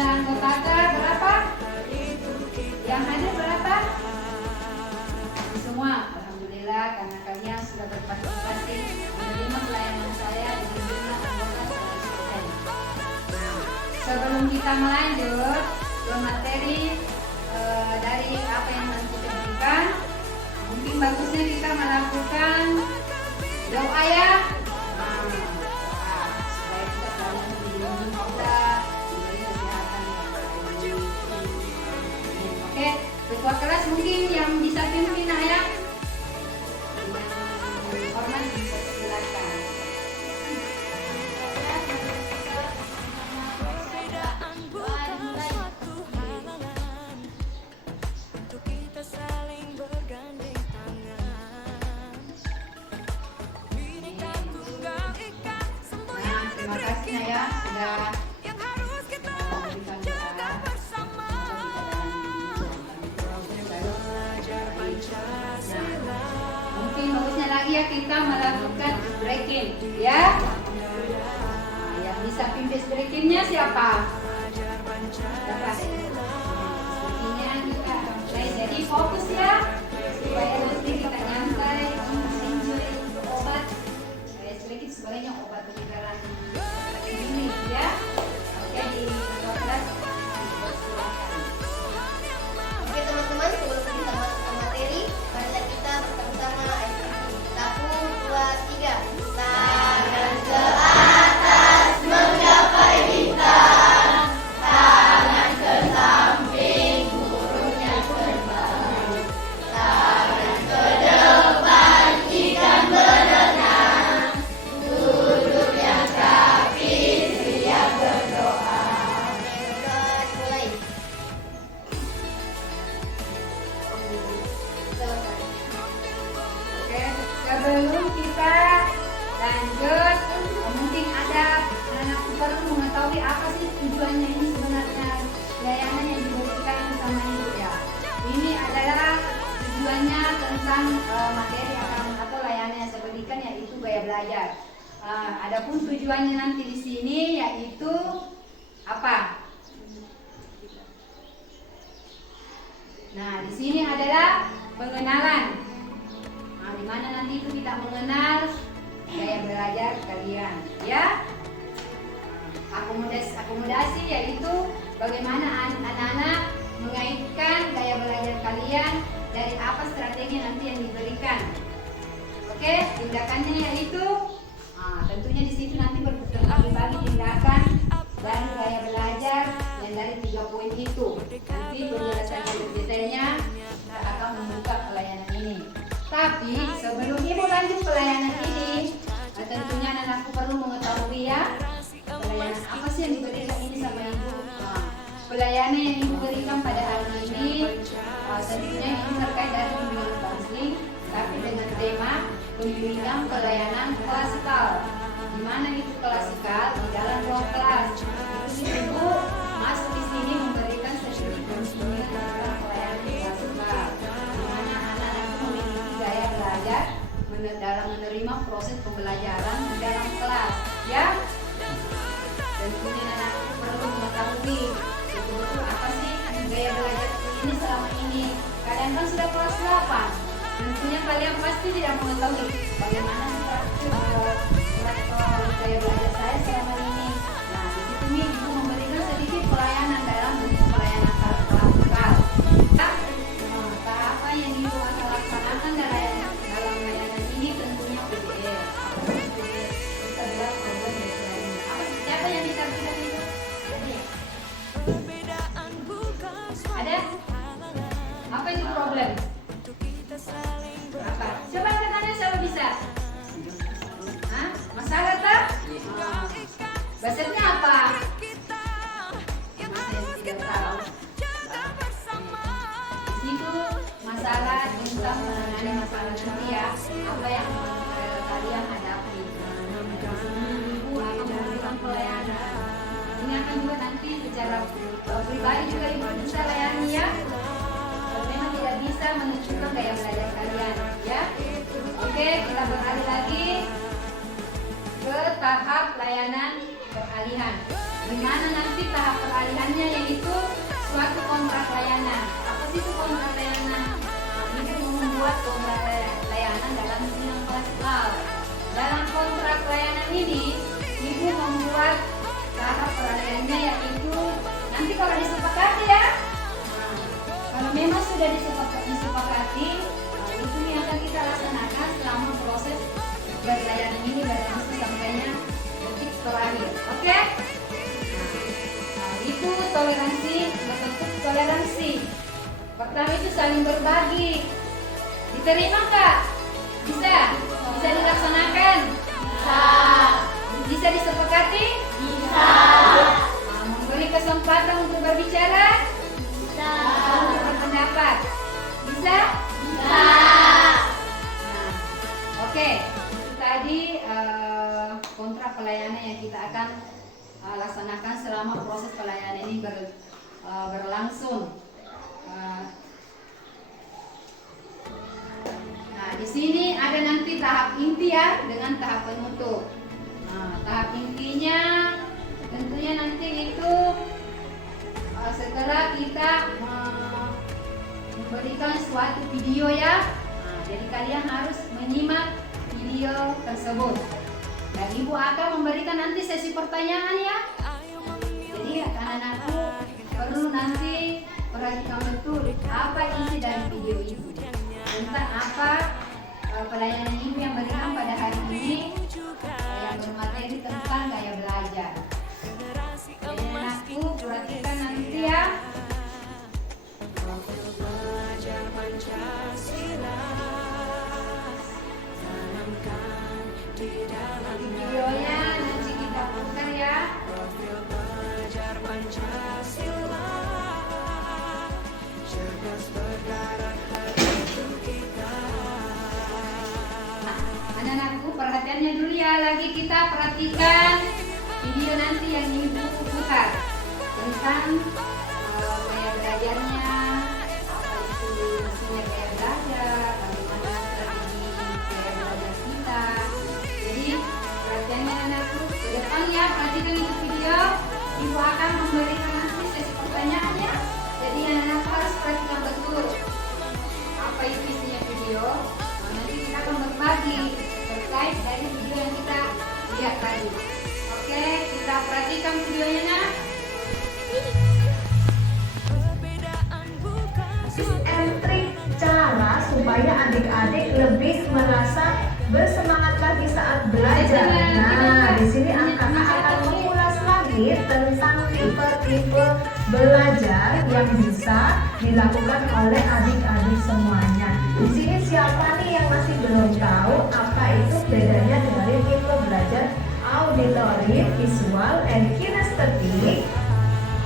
jumlah anggota berapa? Yang hadir berapa? Semua. Alhamdulillah karena kalian sudah berpartisipasi menerima pelayanan saya dengan jumlah anggota 100%. Sebelum kita melanjut ke materi dari apa yang nanti kita berikan, mungkin bagusnya kita melakukan doa ya. Supaya kita selalu dilindungi kita, diberi kesehatan yang baik. Oke, ketua kelas mungkin yang bisa pimpin ayah. Dengan hormat bisa silakan. Ya kita melakukan breaking ya. Yang bisa pimpin breakingnya siapa? Breakingnya kita. Jadi fokus ya supaya nanti kita nyantai enjoy untuk obat. Breaking sebenarnya obat penyegaran ini ya. Oke di kelas. Oke teman-teman, sebelum kita masuk ke materi, marilah kita bersama-sama 1, 2, 3. Tangan ke atas menggapai bintang, tangan ke samping burungnya terbang, tangan ke depan ikan berenang, duduk yang rapi siap berdoa. Mulai. Oke, sebelum kita lanjut, mungkin ada anak perlu mengetahui apa sih tujuannya ini sebenarnya layanan yang diberikan sama ibu ya. Ini adalah tujuannya tentang materi atau layanan yang saya berikan yaitu gaya belajar. Adapun tujuannya nanti di sini yaitu apa? Nah, di sini adalah pengenalan. Di mana nanti itu kita mengenal gaya belajar kalian, ya. Akomodasi yaitu bagaimana anak-anak mengaitkan gaya belajar kalian dari apa strategi nanti yang diberikan. Oke, tindakannya yaitu, tentunya di situ nanti berbagi tindakan dan gaya belajar yang dari 3 poin itu. Nanti penjelasan lebih detailnya akan membuka pelayanan ini. Tapi sebelum ibu lanjut pelayanan ini, tentunya anakku perlu mengetahui ya, pelayanan apa sih yang diberikan ini sama ibu. Pelayanan yang ibu berikan pada hari ini, tentunya ini terkait dari bimbingan konseling, tapi dengan tema pembimbingan pelayanan klasikal. Di mana itu klasikal? Di dalam ruang kelas. Itu ibu masuk di sini memberikan sesi pembimbingan tentang pelayanan klasikal. Di mana anak-anak itu memiliki gaya belajar dalam menerima proses pembelajaran di dalam kelas, ya. Tentunya anak perlu mengetahui betul-betul apa sih gaya belajar ini selama ini. Kalian kan sudah kelas 8. Tentunya kalian pasti tidak mengetahui bagaimana gaya belajar saya selama ini. Nah, di situ nih ibu memberikan sedikit pelayanan dalam bentuk pelayanan klasikal. Tahapan yang ibu akan laksanakan dalam layanan ini tentunya PBL. Apa sih PBL? Kita adalah program berkelanjutan. Siapa yang bisa bilang itu? Ada? Apa itu problem? Apa? Coba angkat tangan siapa bisa? Hah? Masalah tak? Bahasanya apa? Masa yang tidak tahu. Di situ masalah tentang menangani masalah nanti ya. Apa yang kalian hadapi? Ibu akan memberikan pelayanan. Ini akan juga nanti secara pribadi juga ibu bisa layani ya. Memang tidak bisa menunjukkan gaya belajar kalian, ya. Oke, kita beralih lagi ke tahap layanan peralihan. bagaimana nanti tahap peralihannya, yaitu suatu kontrak layanan. Apa sih itu kontrak layanan? Ibu membuat kontrak layanan dalam 19 hal. Dalam kontrak layanan ini, Ibu membuat tahap peralihannya, yaitu nanti kalau disepakati ya. Kalau memang sudah disepakati, itu yang akan kita laksanakan selama proses berlayanan ini berlangsung sampainya detik terakhir. Oke? Nah, itu toleransi, bentuk toleransi. Pertama itu saling berbagi. Diterima nggak? Bisa? Bisa dilaksanakan? Bisa. Bisa disepakati? Bisa. Nah, memberi kesempatan untuk berbicara? Bisa. Untuk berpendapat? Bisa? Bisa. Nah, oke. Itu tadi kontrak pelayanan yang kita akan laksanakan selama proses pelayanan ini berlangsung. Nah, di sini ada nanti tahap inti ya dengan tahap penutup. Nah, tahap intinya tentunya nanti itu setelah kita memberikan suatu video ya. Nah, jadi kalian harus menyimak video tersebut. Dan Ibu akan memberikan nanti sesi pertanyaan ya. Jadi anak-anakku perlu nanti perhatikan betul apa isi dari video itu, tentang apa pelayanan Ibu yang berikan pada hari ini, yang bermateri tentang gaya belajar. Jadi anakku perhatikan nanti ya. Videonya nanti kita putar ya. Anak-anakku perhatiannya dulu ya, lagi kita perhatikan video nanti yang Ibu putar tentang gaya belajarnya, apa itu isinya gaya belajar, bagaimana strategi gaya belajar kita. Jadi perhatiannya anakku ke depan ya, perhatikan itu video. Ibu akan memberikan nanti sesi pertanyaan ya. Jadi anak-anak harus perhatikan betul apa itu isinya video. Nanti kita akan berbagi terkait dari video yang kita lihat tadi. Oke, kita perhatikan videonya nak. And trik cara supaya adik-adik lebih merasa bersemangat lagi saat belajar. Nah, di sini kakak akan mengulas lagi tentang tipe-tipe belajar yang bisa dilakukan oleh adik-adik semuanya. Di sini siapa nih yang masih belum tahu apa itu bedanya dari tipe belajar auditory, visual, and kinesthetic?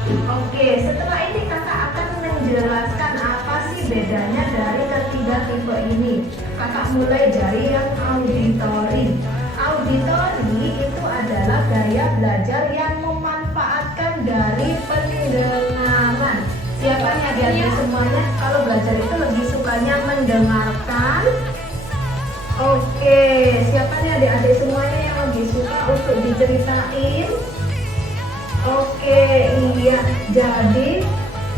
Oke, setelah ini kakak akan menjelaskan apa sih bedanya dari ketiga tipe ini. Kakak mulai dari yang auditory. Auditory itu adalah gaya belajar yang memanfaatkan dari pendengaran. Siapa nih adik-adik semuanya kalau belajar itu lebih sukanya mendengarkan? Oke, siapa nih adik-adik semuanya yang lebih suka untuk diceritain? Oke, iya. Jadi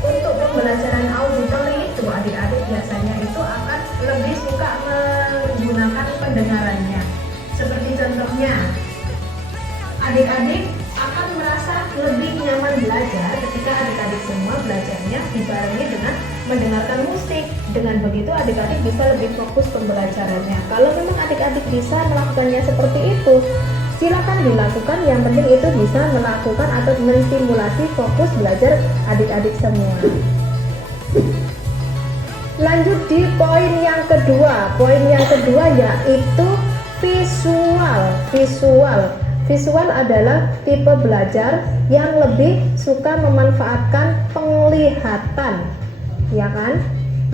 untuk pembelajaran auditory itu adik-adik biasanya itu akan lebih suka menggunakan pendengarannya. Seperti contohnya, adik-adik akan merasa lebih nyaman belajar ketika adik-adik semua belajarnya dibarengi dengan mendengarkan musik. Dengan begitu adik-adik bisa lebih fokus pembelajarannya. Kalau memang adik-adik bisa melakukannya seperti itu, silakan dilakukan. Yang penting itu bisa melakukan atau menstimulasi fokus belajar adik-adik semua. Lanjut di poin yang kedua. Poin yang kedua yaitu visual. Visual adalah tipe belajar yang lebih suka memanfaatkan penglihatan, ya kan?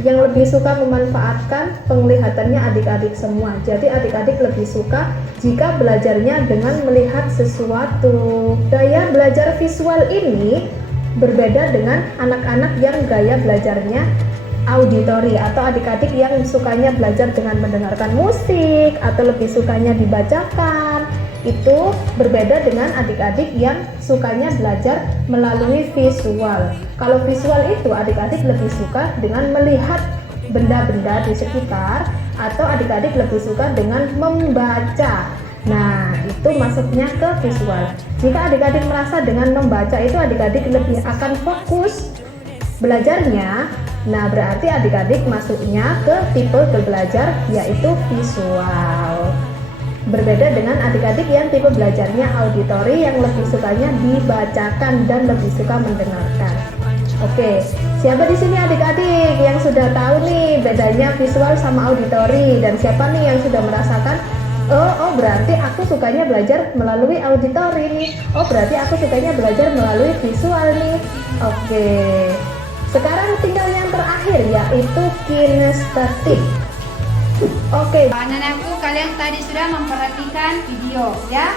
Yang lebih suka memanfaatkan penglihatannya adik-adik semua. Jadi adik-adik lebih suka jika belajarnya dengan melihat sesuatu. Gaya belajar visual ini berbeda dengan anak-anak yang gaya belajarnya auditory atau adik-adik yang sukanya belajar dengan mendengarkan musik atau lebih sukanya dibacakan. itu berbeda dengan adik-adik yang sukanya belajar melalui visual. Kalau visual itu adik-adik lebih suka dengan melihat benda-benda di sekitar, atau adik-adik lebih suka dengan membaca. Nah, itu masuknya ke visual. Jika adik-adik merasa dengan membaca itu adik-adik lebih akan fokus belajarnya, nah berarti adik-adik masuknya ke tipe belajar yaitu visual. Berbeda dengan adik-adik yang tipe belajarnya auditori yang lebih sukanya dibacakan dan lebih suka mendengarkan. Oke, siapa di sini adik-adik yang sudah tahu nih bedanya visual sama auditori, dan siapa nih yang sudah merasakan oh berarti aku sukanya belajar melalui auditori nih. Oh berarti aku sukanya belajar melalui visual nih. Oke. Sekarang tinggal yang terakhir yaitu kinestetik. Oke. Anak-anakku, kalian tadi sudah memperhatikan video ya,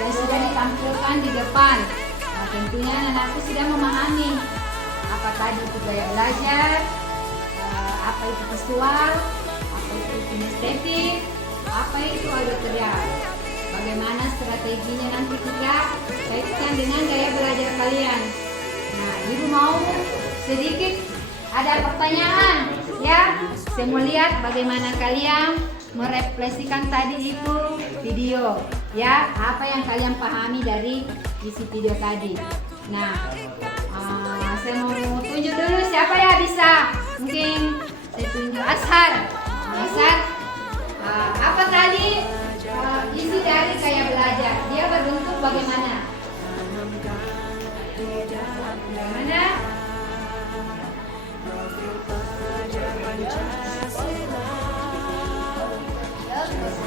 dan sudah ditampilkan di depan. Nah, tentunya anak-anakku sudah memahami apa tadi itu gaya belajar, apa itu visual, apa itu kinestetik, apa itu auditorial. Bagaimana strateginya nanti kita kaitkan dengan gaya belajar kalian. Nah, ibu mau sedikit ada pertanyaan ya. Saya mau lihat bagaimana kalian merefleksikan tadi itu video ya, apa yang kalian pahami dari isi video tadi. Nah, saya mau tunjuk dulu siapa ya bisa. Mungkin saya tunjuk Ashar. Ashar, apa tadi isi dari gaya belajar? Dia berbentuk bagaimana? Bagaimana?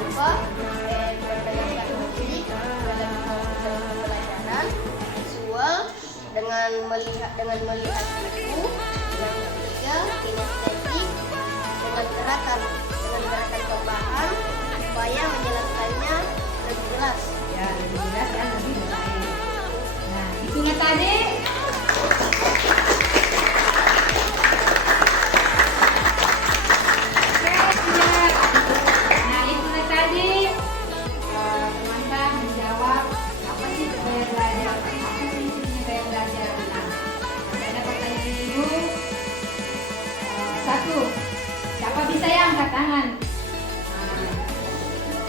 Visual dengan melihat buku, yang ketiga kinestetik dengan gerakan tambahan supaya menjelaskannya lebih jelas. Ya, lebih jelas dan lebih baik. Nah, itunya tadi. Nah, itunya tadi. Teman-teman menjawab apa sih gaya belajar? Apa sih intinya gaya belajar? Nah, ada pertanyaan ibu. Satu, siapa bisa ya angkat tangan?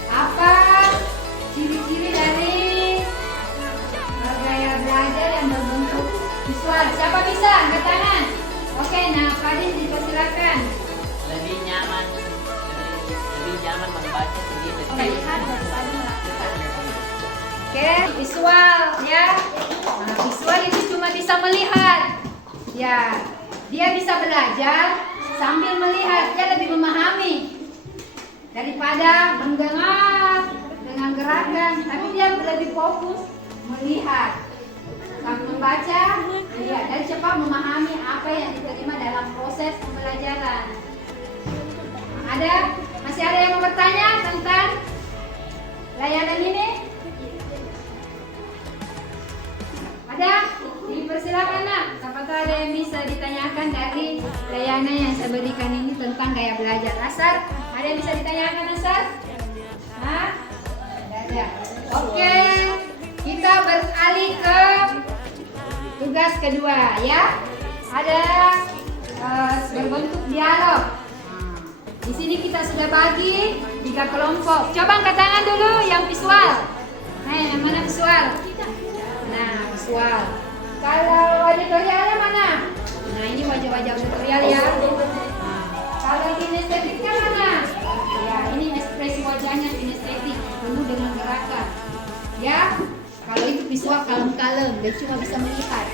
Apa ciri-ciri dari gaya belajar yang berbentuk visual? Siapa bisa angkat tangan? Oke, nah Fadil dipersilakan. Lebih nyaman membaca sendiri. Melihat daripada melakukan. Oke, visual ya. Nah, visual itu cuma bisa melihat. Ya, dia bisa belajar sambil melihat, dia lebih memahami daripada mendengar dengan gerakan, tapi dia lebih fokus melihat. Saat membaca, dia dan cepat memahami apa yang diterima dalam proses pembelajaran. Masih ada yang mau bertanya tentang layanan ini? Ada? Dipersilakan nak. Siapa tahu ada yang bisa ditanyakan dari layanan yang saya berikan ini tentang gaya belajar. Asar, ada yang bisa ditanyakan Asar? Hah? Tidak ada. Oke, kita beralih ke tugas kedua ya. Ada berbentuk dialog. Di sini kita sudah bagi 3 kelompok. Coba angkat tangan dulu yang visual. Nah, yang mana visual? Nah, visual. Kalau auditorialnya mana? Nah, ini wajah-wajah auditorial ya. Nah, kalau kinestetiknya mana? Ya, ini ekspresi wajahnya kinestetik, penuh dengan gerakan. Ya, kalau itu visual kalem-kalem, dia cuma bisa melihat.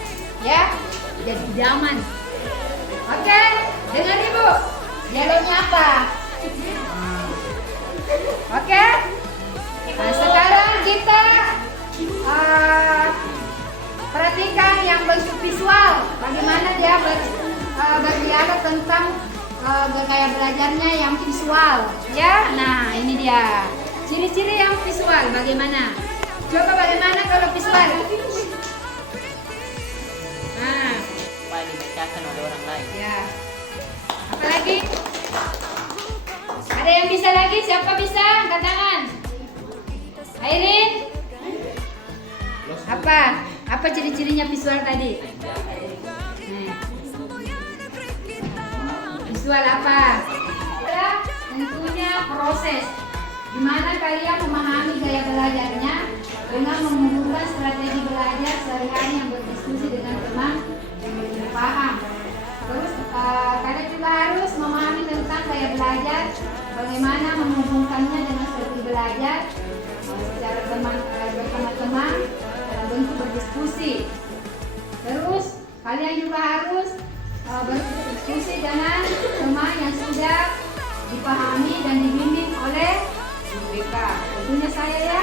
Ya, jadi idaman. Oke, dengar ibu. Dialognya apa? Oke. Nah, sekarang kita perhatikan yang bentuk visual. Bagaimana dia berdialog tentang gaya belajarnya yang visual. Ya, nah ini dia. Ciri-ciri yang visual bagaimana? Coba bagaimana kalau visual? Nah, Supaya dibacakan oleh orang lain. ya. Apa lagi? Ada yang bisa lagi? Siapa bisa? Angkat tangan. Airin? Apa ciri-cirinya visual tadi? Visual apa? Ada tentunya proses di mana kalian memahami gaya belajarnya dengan mengumpulkan strategi belajar sehari-hari yang berdiskusi dengan teman yang paham. Terus kalian juga harus memahami tentang gaya belajar, bagaimana menghubungkannya dengan strategi belajar secara bersama-teman dalam bentuk berdiskusi. Terus kalian juga harus berdiskusi dengan teman yang sudah dipahami dan dibimbing oleh mereka. Tentunya saya ya.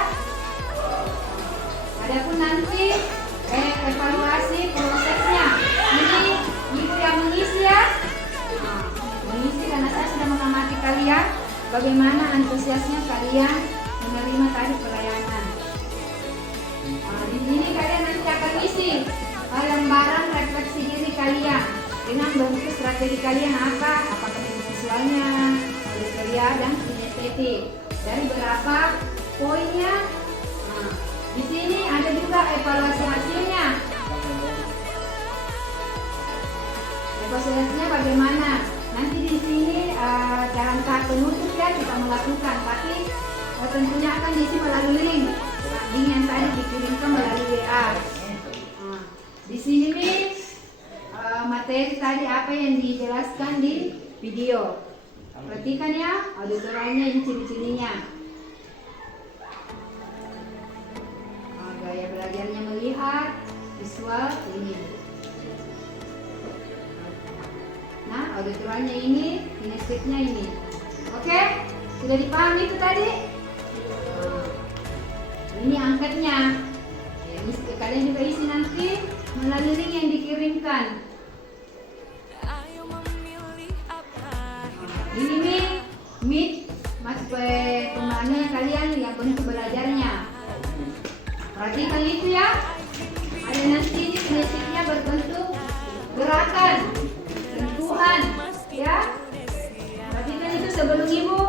Adapun nanti evaluasi prosesnya. Ini ibu yang mengisi ya. Mengisi karena saya sudah mengamati kalian bagaimana antusiasnya kalian menerima tadi pelayanan. Di sini kalian nanti akan isi lembaran refleksi diri kalian dengan bentuk strategi kalian apa? Apakah itu visualnya, auditorial dan kinestetik. Dari berapa poinnya? Di sini ada juga evaluasi hasilnya. Evaluasi hasilnya bagaimana? Nanti di sini dalam tahap penutup ya kita melakukan, tapi tentunya akan diisi melalui link yang tadi dikirimkan melalui WA. Di sini nih materi tadi apa yang dijelaskan di video. Perhatikan ya, auditorialnya ini ciri-cirinya. Gaya belajarnya melihat, visual ini. Nah, auditorialnya ini, kinestetiknya ini. Oke, sudah dipahami itu tadi? Ini angkatnya. Kalian juga isi nanti melalui link yang dikirimkan. Ini meet masuk pemahaman kalian yang bentuk belajarnya. Perhatikan itu ya. Ada nanti kinestetiknya berbentuk gerakan, sentuhan, ya. Perhatikan itu sebelum ibu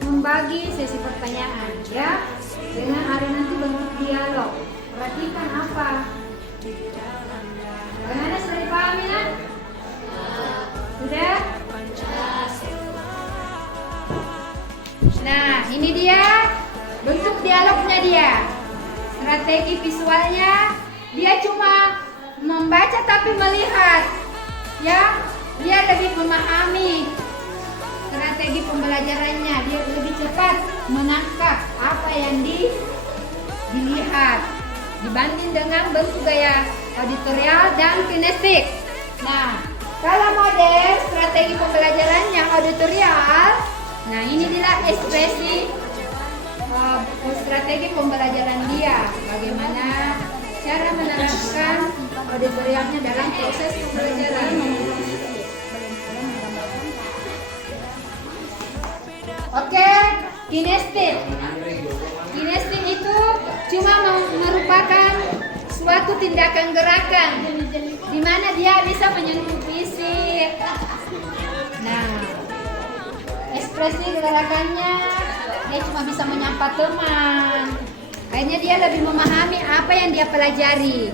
membagi sesi pertanyaan, ya. Dengan ada nanti bentuk dialog. Perhatikan apa? Bagaimana sudah dipahami ya? Sudah? Nah, ini dia bentuk dialognya dia. Strategi visualnya dia cuma membaca tapi melihat. Ya, dia lebih memahami strategi pembelajarannya. Dia lebih cepat menangkap apa yang dilihat dibanding dengan bentuk gaya auditorial dan kinestetik. Nah, kalau model strategi pembelajarannya auditorial, nah ini dia ekspresi strategi pembelajaran dia. Bagaimana cara menerapkan auditorialnya dalam proses pembelajaran. Oke, kinestetik. Kinestetik itu cuma merupakan suatu tindakan gerakan di mana dia bisa menyentuh fisik. Nah, ekspresi gerakannya dia cuma bisa menyapa teman. Akhirnya dia lebih memahami apa yang dia pelajari.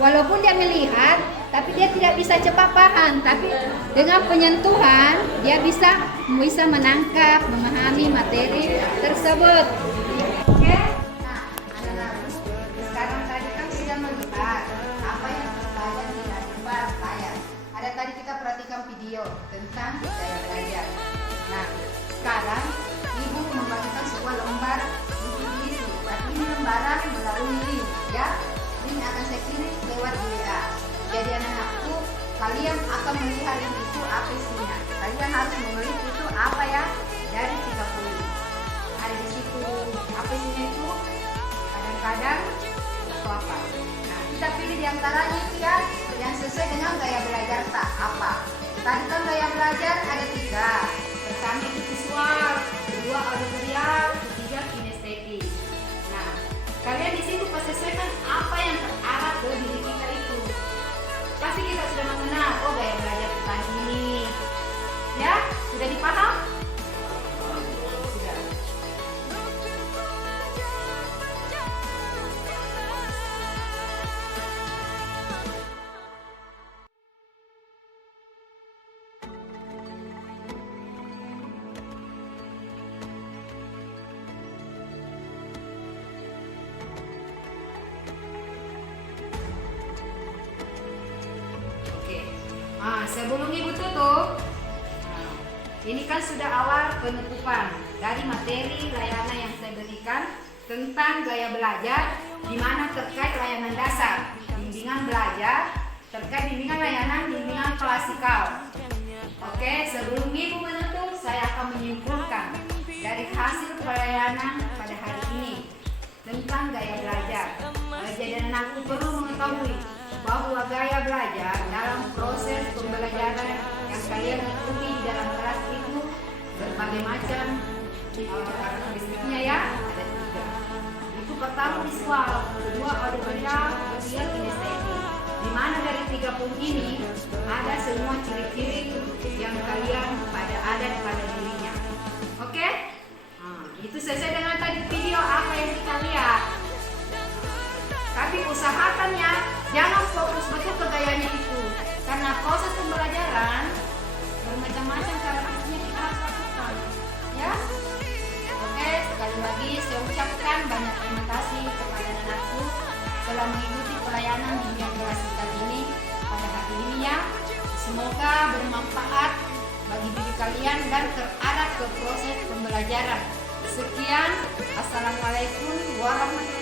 Walaupun dia melihat, tapi dia tidak bisa cepat paham. Tapi dengan penyentuhan dia bisa menangkap, memahami materi tersebut. Oke? Nah, anak-anak, sekarang tadi kan sudah melihat apa yang terpelajari di lembar layar. Ada tadi kita perhatikan video tentang gaya belajar. Nah, sekarang ibu membagikan sebuah lembar untuk diisi. Tapi ini lembaran melalui link, ya. Link akan saya kirim lewat WA. Jadi anak-anakku, kalian akan melihat link itu apa isinya. Kalian harus mengelik itu apa ya dari 30. Ada di situ apa isinya itu, kadang-kadang atau apa. Nah, kita pilih di antaranya itu ya yang sesuai dengan gaya belajar tak apa. Tadi kan gaya belajar ada 3. Pertama itu visual, kedua auditorial, ketiga kinestetik. Nah, kalian di situ sesuaikan apa yang terarah ke diri kita itu. Pasti kita sudah mengenal, oh gaya belajar tadi ini. Ya, sudah dipaham? Sudah. sebelum Ibu tutup, ini kan sudah awal penutupan dari materi layanan yang saya berikan tentang gaya belajar, di mana terkait layanan dasar, bimbingan belajar, terkait bimbingan layanan, bimbingan klasikal. Oke, sebelum Ibu menutup, saya akan menyimpulkan dari hasil pelayanan pada hari ini tentang gaya belajar. Jadi anakku perlu mengetahui bahwa gaya belajar dalam proses pembelajaran yang kalian ikuti di dalam kelas itu berbagai macam karakteristiknya ya, ada 3. Itu pertama visual, kedua audiovisual, ketiga kinestetik. Di mana dari 3 poin ini ada semua ciri-ciri yang kalian ada pada dirinya. Oke? Itu sesuai dengan tadi video apa yang kita lihat. Tapi usahakan ya, jangan fokus betul ke gayanya itu, karena proses pembelajaran bermacam-macam karakteristiknya kita harus lakukan. Ya? Oke, sekali lagi saya ucapkan banyak terima kasih kepada anakku telah mengikuti pelayanan bimbingan klasikal ini pada hari ini ya. Semoga bermanfaat bagi diri kalian dan terarah ke proses pembelajaran. Sekian, assalamualaikum warahmatullahi wabarakatuh.